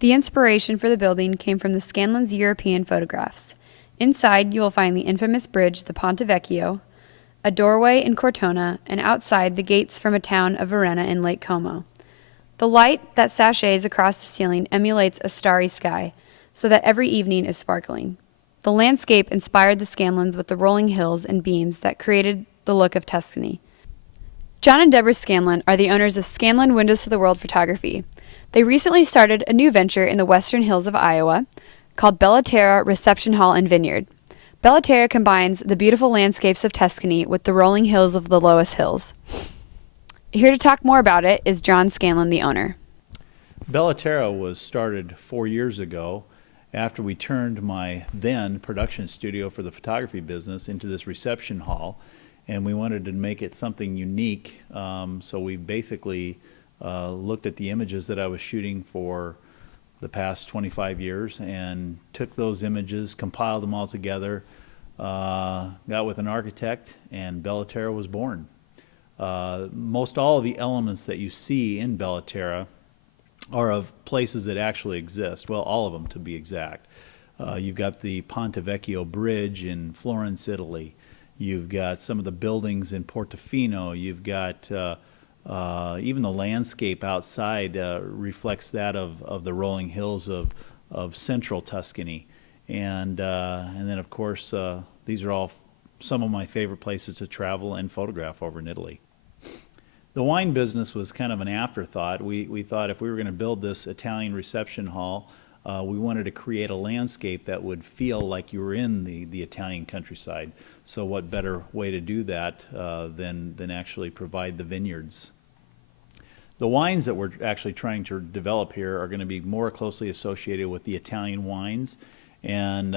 The inspiration for the building came from the Scanlon's European photographs. Inside, you will find the infamous bridge, the Ponte Vecchio, a doorway in Cortona, and outside, the gates from a town of Varenna in Lake Como. The light that sachets across the ceiling emulates a starry sky, so that every evening is sparkling. The landscape inspired the Scanlons with the rolling hills and beams that created the look of Tuscany. John and Deborah Scanlon are the owners of Scanlon Windows to the World Photography. They recently started a new venture in the western hills of Iowa called Bella Terra Reception Hall and Vineyard. Bella Terra combines the beautiful landscapes of Tuscany with the rolling hills of the Loess Hills. Here to talk more about it is John Scanlon, the owner. Bella Terra was started 4 years ago after we turned my then production studio for the photography business into this reception hall, and we wanted to make it something unique. So we basically looked at the images that I was shooting for the past 25 years and took those images, compiled them all together, got with an architect, and Bella Terra was born. Most all of the elements that you see in Bella Terra are of places that actually exist. Well, all of them to be exact. You've got the Ponte Vecchio Bridge in Florence, Italy. You've got some of the buildings in Portofino. You've got even the landscape outside reflects that of the rolling hills of central Tuscany. And then, of course, these are all some of my favorite places to travel and photograph over in Italy. The wine business was kind of an afterthought. We thought if we were going to build this Italian reception hall, we wanted to create a landscape that would feel like you were in the Italian countryside. So what better way to do that than actually provide the vineyards. The wines that we're actually trying to develop here are going to be more closely associated with the Italian wines. And,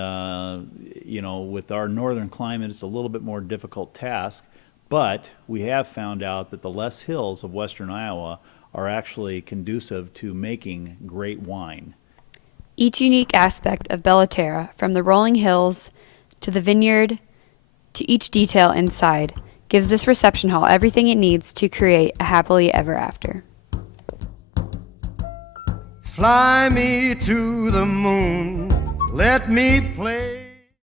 you know, with our northern climate, it's a little bit more difficult task. But we have found out that the Loess Hills of western Iowa are actually conducive to making great wine. Each unique aspect of Bella Terra, from the rolling hills to the vineyard to each detail inside, gives this reception hall everything it needs to create a happily ever after. Fly me to the moon, let me play